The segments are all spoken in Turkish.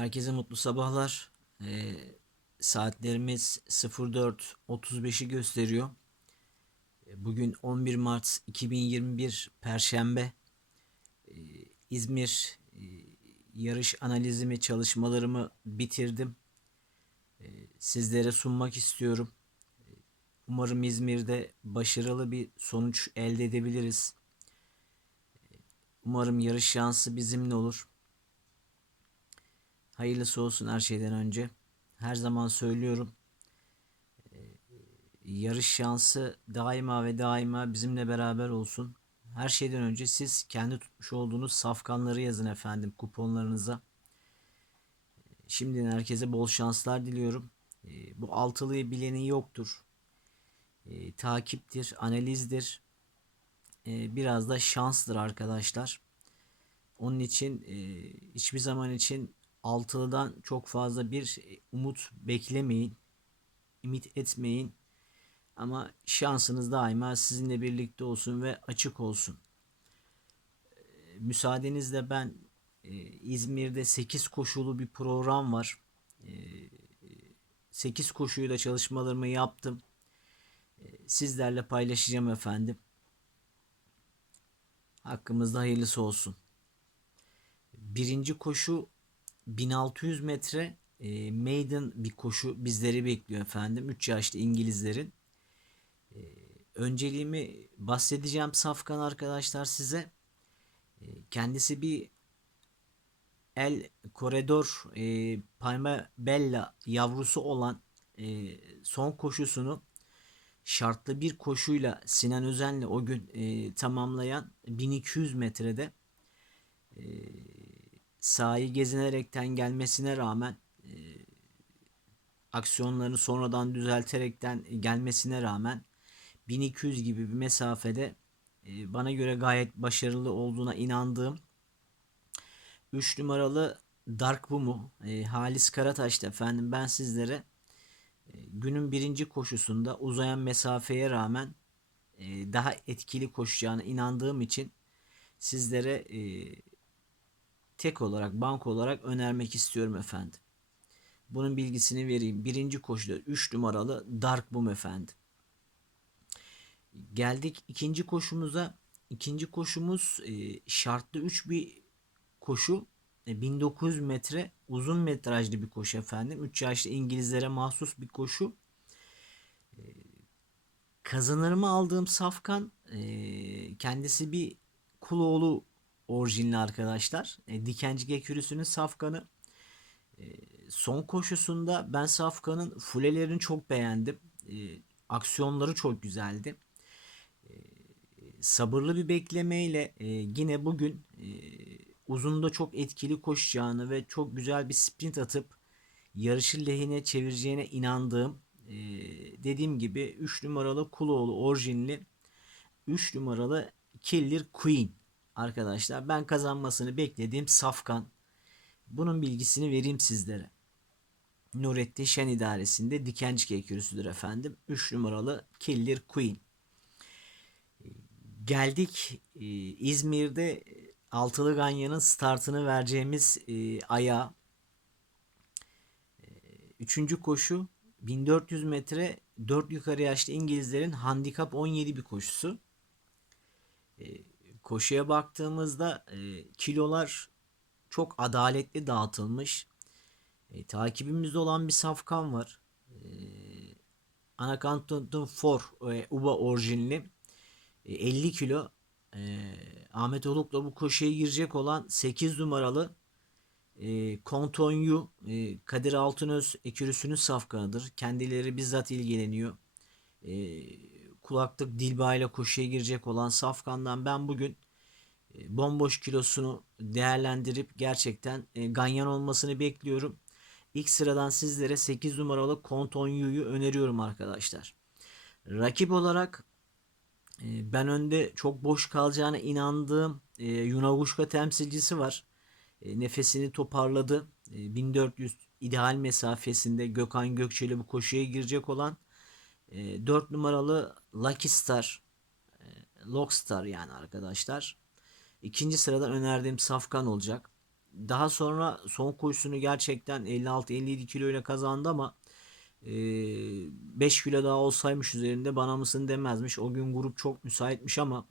Herkese mutlu sabahlar. Ee, saatlerimiz 04.35'i gösteriyor. Ee, Bugün 11 Mart 2021 Perşembe. Ee, İzmir e, yarış analizimi çalışmalarımı bitirdim. Ee, Sizlere sunmak istiyorum. Ee, Umarım İzmir'de başarılı bir sonuç elde edebiliriz. Ee, Umarım yarış şansı bizimle olur. Hayırlısı olsun her şeyden önce. Her zaman söylüyorum. Ee, Yarış şansı daima ve daima bizimle beraber olsun. Her şeyden önce siz kendi tutmuş olduğunuz safkanları yazın efendim kuponlarınıza. Şimdiden herkese bol şanslar diliyorum. Ee, Bu altılıyı bilenin yoktur. Ee, Takiptir, analizdir. Biraz da şanstır arkadaşlar. Onun için e, hiçbir zaman için altılıdan çok fazla bir e, umut beklemeyin. Ümit etmeyin. Ama şansınız daima sizinle birlikte olsun ve açık olsun. E, Müsaadenizle ben e, İzmir'de 8 koşulu bir program var. E, 8 koşuyla çalışmalarımı yaptım. Sizlerle paylaşacağım efendim. Hakkımızda hayırlısı olsun. Birinci koşu 1600 metre e, maiden bir koşu bizleri bekliyor efendim. 3 yaşlı İngilizlerin. E, önceliğimi bahsedeceğim Safkan arkadaşlar size. E, kendisi bir El Corredor e, Palma Bella yavrusu olan e, son koşusunu şartlı bir koşuyla Sinan Özen'le o gün e, tamamlayan 1200 metrede e, sahayı gezinerekten gelmesine rağmen e, aksiyonlarını sonradan düzelterekten gelmesine rağmen 1200 gibi bir mesafede e, bana göre gayet başarılı olduğuna inandığım 3 numaralı Dark Boom'u e, Halis Karataş'ta efendim ben sizlere e, günün birinci koşusunda uzayan mesafeye rağmen daha etkili koşacağına inandığım için sizlere tek olarak bank olarak önermek istiyorum efendim. Bunun bilgisini vereyim. Birinci koşuda 3 numaralı Dark Boom efendim. Geldik ikinci koşumuza. İkinci koşumuz e, şartlı 3 bir koşu. E, 1900 metre uzun metrajlı bir koşu efendim. 3 yaşlı İngilizlere mahsus bir koşu. E, kazanırımı aldığım Safkan e, kendisi bir Kuloğlu orijinli arkadaşlar. E, Dikencik ekürüsünün Safkan'ı. E, son koşusunda ben Safkan'ın fulelerini çok beğendim. E, aksiyonları çok güzeldi. E, sabırlı bir beklemeyle e, yine bugün e, uzunda çok etkili koşacağını ve çok güzel bir sprint atıp yarışı lehine çevireceğine inandığım e, dediğim gibi 3 numaralı Kuloğlu orijinli 3 numaralı Killer Queen arkadaşlar. Ben kazanmasını beklediğim Safkan. Bunun bilgisini vereyim sizlere. Nurettin Şen idaresinde Dikencik ekürüsüdür efendim. 3 numaralı Killer Queen. Geldik e, İzmir'de Altılı Ganyan'ın startını vereceğimiz e, aya. E, üçüncü koşu 1400 metre 4 yukarı yaşlı İngilizlerin handikap 17 bir koşusu. Koşuya baktığımızda e, kilolar çok adaletli dağıtılmış. E, takibimizde olan bir safkan var. E, Anakanton'un For e, Uba orijinli. E, 50 kilo. E, Ahmet Oluk'la bu koşuya girecek olan 8 numaralı e, Kontonyu e, Kadir Altınöz ekürüsünün safkanıdır. Kendileri bizzat ilgileniyor. E, kulaklık Dilba ile koşuya girecek olan Safkan'dan ben bugün e, bomboş kilosunu değerlendirip gerçekten e, ganyan olmasını bekliyorum. İlk sıradan sizlere 8 numaralı Kontonyu'yu öneriyorum arkadaşlar. Rakip olarak e, ben önde çok boş kalacağına inandığım Yunavuşka temsilcisi var. Nefesini toparladı. E, 1400 ideal mesafesinde Gökhan Gökçeli bu koşuya girecek olan e, 4 numaralı Lucky Star e, Lockstar yani arkadaşlar. İkinci sıradan önerdiğim Safkan olacak. daha sonra son koşusunu gerçekten 56-57 kilo ile kazandı ama e, 5 kilo daha olsaymış üzerinde bana mısın demezmiş. O gün grup çok müsaitmiş ama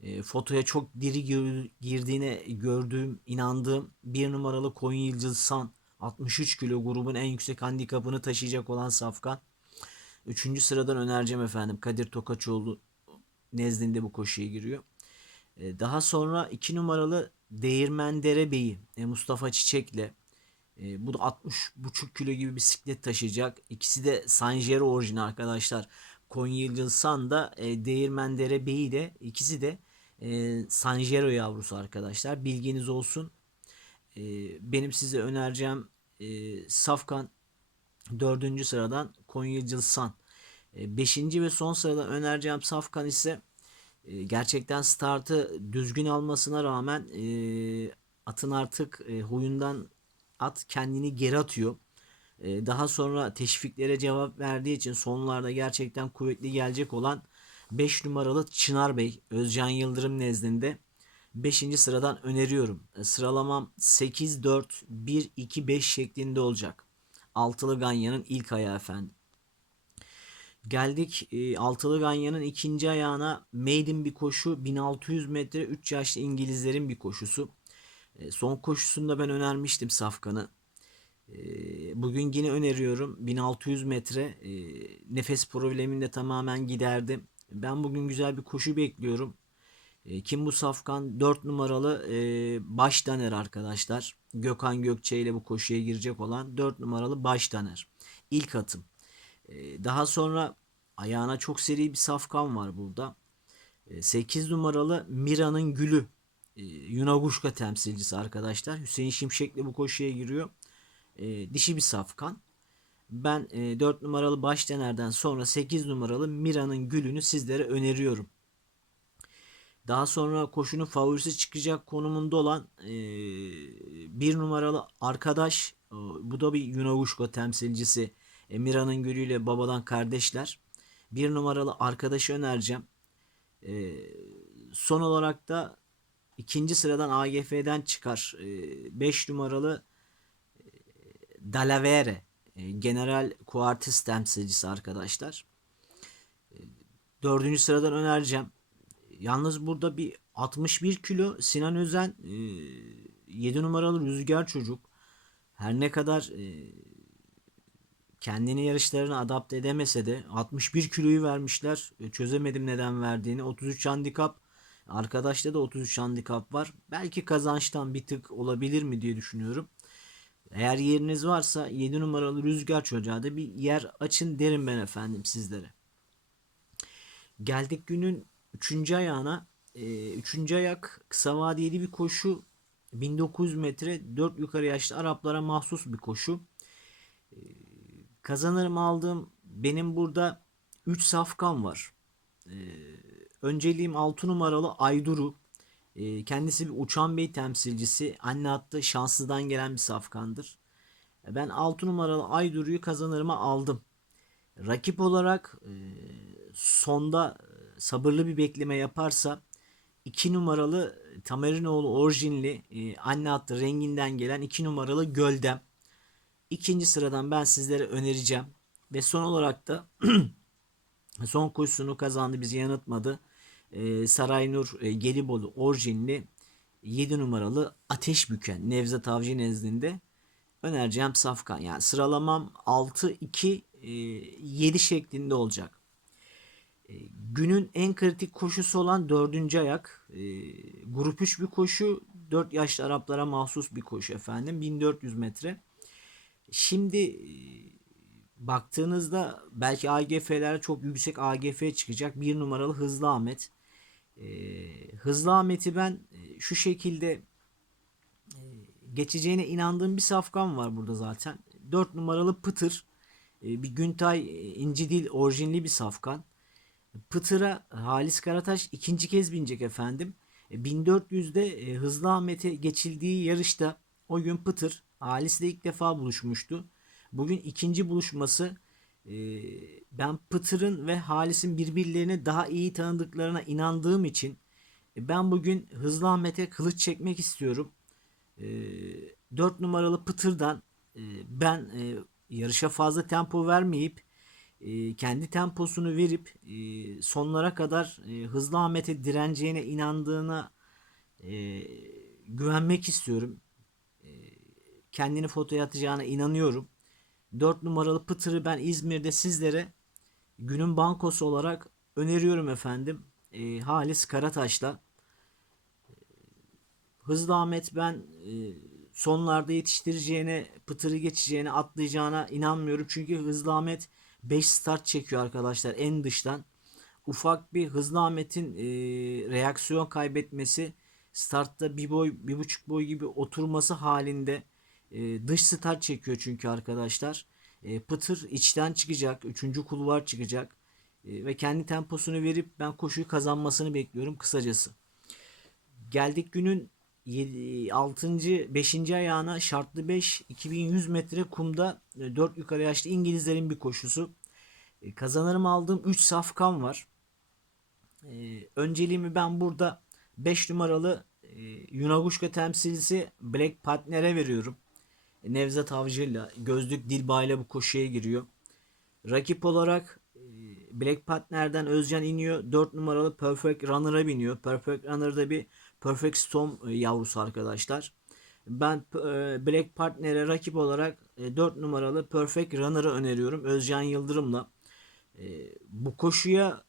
e, fotoya çok diri gir- girdiğine gördüğüm, inandığım bir numaralı Konya Yıldız San 63 kilo grubun en yüksek handikapını taşıyacak olan Safkan. Üçüncü sıradan önereceğim efendim. Kadir Tokaçoğlu nezdinde bu koşuya giriyor. E, Daha sonra 2 numaralı Değirmen Derebeyi e, Mustafa Çiçek'le e, bu da 60,5 kilo gibi bisiklet taşıyacak. İkisi de Sanjero orijinal arkadaşlar. Konya Yıldız San da e, Değirmen Derebeyi de ikisi de e, Sanjero yavrusu arkadaşlar. Bilginiz olsun. E, benim size önereceğim e, Safkan dördüncü sıradan Konya Yıldız San. E, beşinci ve son sırada önereceğim Safkan ise e, gerçekten startı düzgün almasına rağmen e, atın artık huyundan at kendini geri atıyor. Daha sonra teşviklere cevap verdiği için sonlarda gerçekten kuvvetli gelecek olan 5 numaralı Çınar Bey Özcan Yıldırım nezdinde 5. sıradan öneriyorum. Sıralamam 8 4 1 2 5 şeklinde olacak. Altılı Ganyan'ın ilk ayağı efendim. Geldik e, Altılı Ganyan'ın ikinci ayağına maiden bir koşu 1600 metre 3 yaşlı İngilizlerin bir koşusu. E, son koşusunda ben önermiştim Safkan'ı. E, bugün yine öneriyorum 1600 metre e, nefes problemini de tamamen giderdim. Ben bugün güzel bir koşu bekliyorum. E, kim bu Safkan? 4 numaralı e, baş daner arkadaşlar. Gökhan Gökçe ile bu koşuya girecek olan 4 numaralı baş daner. İlk atım. E, daha sonra ayağına çok seri bir Safkan var burada. 8 numaralı Mira'nın Gülü. E, Yunaguşka temsilcisi arkadaşlar. Hüseyin Şimşek'le bu koşuya giriyor. E, dişi bir Safkan. Ben e, 4 numaralı baş denerden sonra 8 numaralı Mira'nın Gülü'nü sizlere öneriyorum. Daha sonra koşunun favorisi çıkacak konumunda olan e, bir numaralı arkadaş e, bu da bir Yunavuşko temsilcisi e, Mira'nın Gülü ile babadan kardeşler. Bir numaralı arkadaşı önereceğim. E, son olarak da ikinci sıradan AGF'den çıkar 5 numaralı e, Dalavere e, General Kuartis temsilcisi arkadaşlar. E, Dördüncü sıradan önereceğim. Yalnız burada bir 61 kilo Sinan Özen e, 7 numaralı rüzgar çocuk. Her ne kadar e, kendini yarışlarına adapte edemese de 61 kiloyu vermişler. E, çözemedim neden verdiğini. 33 handikap. Arkadaşta da 33 handikap var. Belki kazançtan bir tık olabilir mi diye düşünüyorum. Eğer yeriniz varsa 7 numaralı rüzgar çocuğa da bir yer açın derim ben efendim sizlere. Geldik günün 3. ayağına. 3. ayak kısa vadeli bir koşu. 1900 metre 4 yukarı yaşlı Araplara mahsus bir koşu. Ee, kazanırım aldığım benim burada 3 safkan var. Ee, önceliğim 6 numaralı Ayduru. Ee, kendisi bir Uçan Bey temsilcisi. Anne attı şanslıdan gelen bir safkandır. Ben 6 numaralı Ayduru'yu kazanırıma aldım. Rakip olarak e, sonda e, sabırlı bir bekleme yaparsa 2 numaralı Tamerinoğlu orijinli e, anne attı renginden gelen 2 numaralı Göldem. İkinci sıradan ben sizlere önereceğim. Ve son olarak da son koşusunu kazandı bizi yanıltmadı. E, Saraynur e, Gelibolu orijinli 7 numaralı Ateş Büken Nevzat Avcı nezdinde önereceğim Safkan. Yani sıralamam 6-2 7 şeklinde olacak. E, günün en kritik koşusu olan dördüncü ayak. E, grup 3 bir koşu. 4 yaşlı Araplara mahsus bir koşu efendim. 1400 metre. Şimdi e, baktığınızda belki AGF'ler çok yüksek AGF çıkacak. Bir numaralı Hızlı Ahmet. E, Hızlı Ahmet'i ben e, şu şekilde e, geçeceğine inandığım bir safkan var burada zaten. 4 numaralı Pıtır. E, bir Güntay İncidil orijinli bir safkan. Pıtır'a Halis Karataş ikinci kez binecek efendim. 1400'de e, Hızlı Ahmet'e geçildiği yarışta o gün Pıtır Halis'le ilk defa buluşmuştu. Bugün ikinci buluşması e, ben Pıtır'ın ve Halis'in birbirlerini daha iyi tanıdıklarına inandığım için e, ben bugün Hızlı Ahmet'e kılıç çekmek istiyorum. E, 4 numaralı Pıtır'dan e, ben e, yarışa fazla tempo vermeyip e, kendi temposunu verip sonlara kadar Hızlı Ahmet'e direneceğine inandığına güvenmek istiyorum. Kendini fotoya atacağına inanıyorum. 4 numaralı Pıtır'ı ben İzmir'de sizlere günün bankosu olarak öneriyorum efendim. Halis Karataş'la. Hızlı Ahmet ben sonlarda yetiştireceğine, Pıtır'ı geçeceğine, atlayacağına inanmıyorum. Çünkü Hızlı Ahmet 5 start çekiyor arkadaşlar en dıştan. Ufak bir Hızlı Ahmet'in e, reaksiyon kaybetmesi startta bir boy, bir buçuk boy gibi oturması halinde e, dış start çekiyor çünkü arkadaşlar. E, Pıtır içten çıkacak, üçüncü kulvar çıkacak e, ve kendi temposunu verip ben koşuyu kazanmasını bekliyorum kısacası. Geldik günün 6. 5. ayağına şartlı 5 2100 metre kumda 4 yukarı yaşlı İngilizlerin bir koşusu. E, kazanırım aldığım 3 safkan var. E, önceliğimi ben burada 5 numaralı e, Yunaguşka temsilcisi Black Partner'e veriyorum. Nevzat Avcı'yla Gözlük Dilba ile bu koşuya giriyor. Rakip olarak Black Partner'den Özcan iniyor. 4 numaralı Perfect Runner'a biniyor. Perfect Runner'da bir Perfect Storm yavrusu arkadaşlar. Ben Black Partner'e rakip olarak 4 numaralı Perfect Runner'ı öneriyorum. Özcan Yıldırım'la. Bu koşuya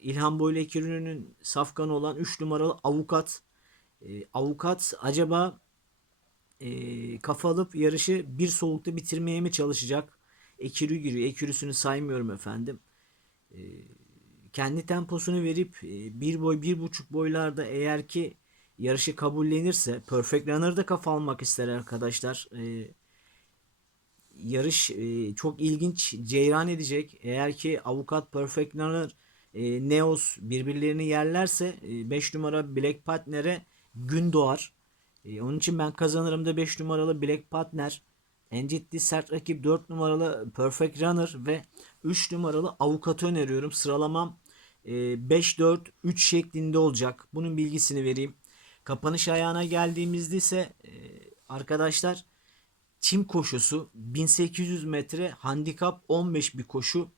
İlhan Boylekir'in safkanı olan 3 numaralı avukat avukat acaba kafa alıp yarışı bir soğukta bitirmeye mi çalışacak? Ekürü giriyor. Ekürüsünü saymıyorum efendim. Kendi temposunu verip e, bir boy bir buçuk boylarda eğer ki yarışı kabullenirse Perfect Runner'da kafa almak ister arkadaşlar. E, yarış e, çok ilginç ceyran edecek. Eğer ki Avukat Perfect Runner e, Neos birbirlerini yerlerse 5 e, numara Black Partner'e gün doğar. E, onun için ben kazanırım da 5 numaralı Black Partner en ciddi sert rakip 4 numaralı Perfect Runner ve 3 numaralı Avukat'ı öneriyorum. Sıralamam 5-4-3 e, şeklinde olacak. Bunun bilgisini vereyim. Kapanış ayağına geldiğimizde ise e, arkadaşlar çim koşusu 1800 metre handikap 15 bir koşu.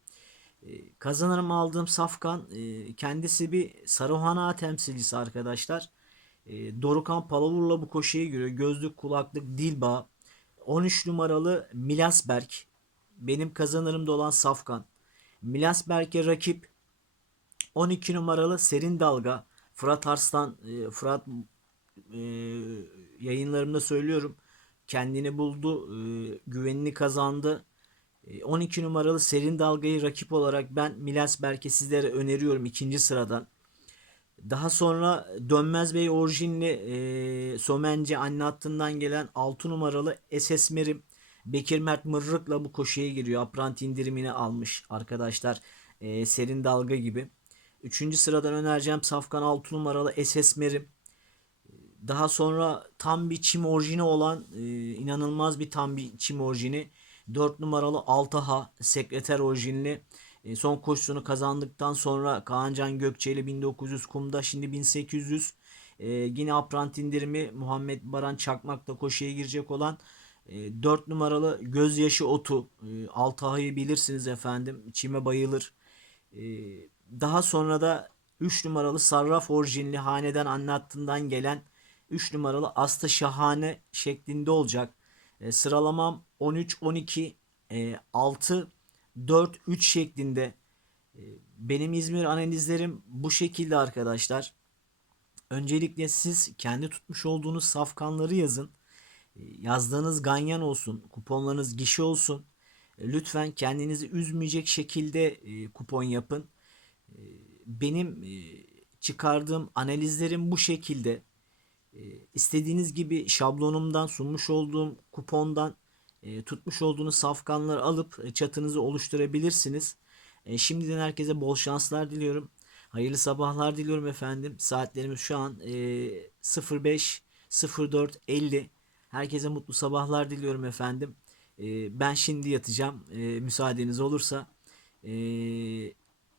E, kazanırım aldığım Safkan kendisi bir Saruhana temsilcisi arkadaşlar. Dorukan Palavur'la bu koşuya giriyor. Gözlük, kulaklık, dil bağı. 13 numaralı Milasberg. Benim kazanırımda olan Safkan. Milasberg'e rakip 12 numaralı Serin Dalga. Fırat Arslan, e, Fırat e, yayınlarımda söylüyorum. Kendini buldu, e, güvenini kazandı. 12 numaralı Serin Dalga'yı rakip olarak ben Milasberg'e sizlere öneriyorum ikinci sıradan. Daha sonra Dönmez Bey orijinli e, Somence anne hattından gelen 6 numaralı SS Merim Bekir Mert Mırrık'la bu koşuya giriyor. Aprant indirimini almış arkadaşlar. E, serin dalga gibi. Üçüncü sıradan önereceğim Safkan 6 numaralı SS Merim. Daha sonra tam bir çim orijini olan e, inanılmaz bir tam bir çim orijini. 4 numaralı Altaha sekreter orijinli e, son koşusunu kazandıktan sonra Kaancan Gökçeli 1900 kumda şimdi 1800 e, yine aprant indirimi Muhammed Baran Çakmak'ta koşuya girecek olan e, 4 numaralı gözyaşı otu e, Altaha'yı bilirsiniz efendim çime bayılır. E, daha sonra da 3 numaralı Sarraf orijinli haneden anlattığından gelen 3 numaralı Aslı Şahane şeklinde olacak. E, sıralamam 13, 12, e, 6 4-3 şeklinde e, benim İzmir analizlerim bu şekilde arkadaşlar. Öncelikle siz kendi tutmuş olduğunuz safkanları yazın. E, yazdığınız ganyan olsun, kuponlarınız gişe olsun. E, lütfen kendinizi üzmeyecek şekilde kupon yapın. Benim çıkardığım analizlerim bu şekilde. İstediğiniz gibi şablonumdan sunmuş olduğum kupondan e, tutmuş olduğunuz safkanları alıp e, çatınızı oluşturabilirsiniz. E, şimdiden herkese bol şanslar diliyorum. Hayırlı sabahlar diliyorum efendim. Saatlerimiz şu an e, 05 04 50. Herkese mutlu sabahlar diliyorum efendim. E, ben şimdi yatacağım. E, müsaadeniz olursa.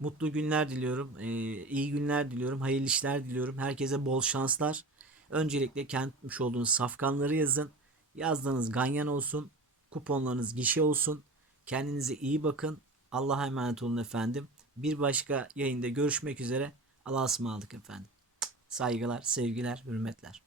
Mutlu günler diliyorum. E, iyi günler diliyorum. Hayırlı işler diliyorum. Herkese bol şanslar. Öncelikle kendi tutmuş olduğunuz safkanları yazın. Yazdığınız ganyan olsun. Kuponlarınız gişe olsun. Kendinize iyi bakın. Allah'a emanet olun efendim. Bir başka yayında görüşmek üzere. Allah'a ısmarladık efendim. Saygılar, sevgiler, hürmetler.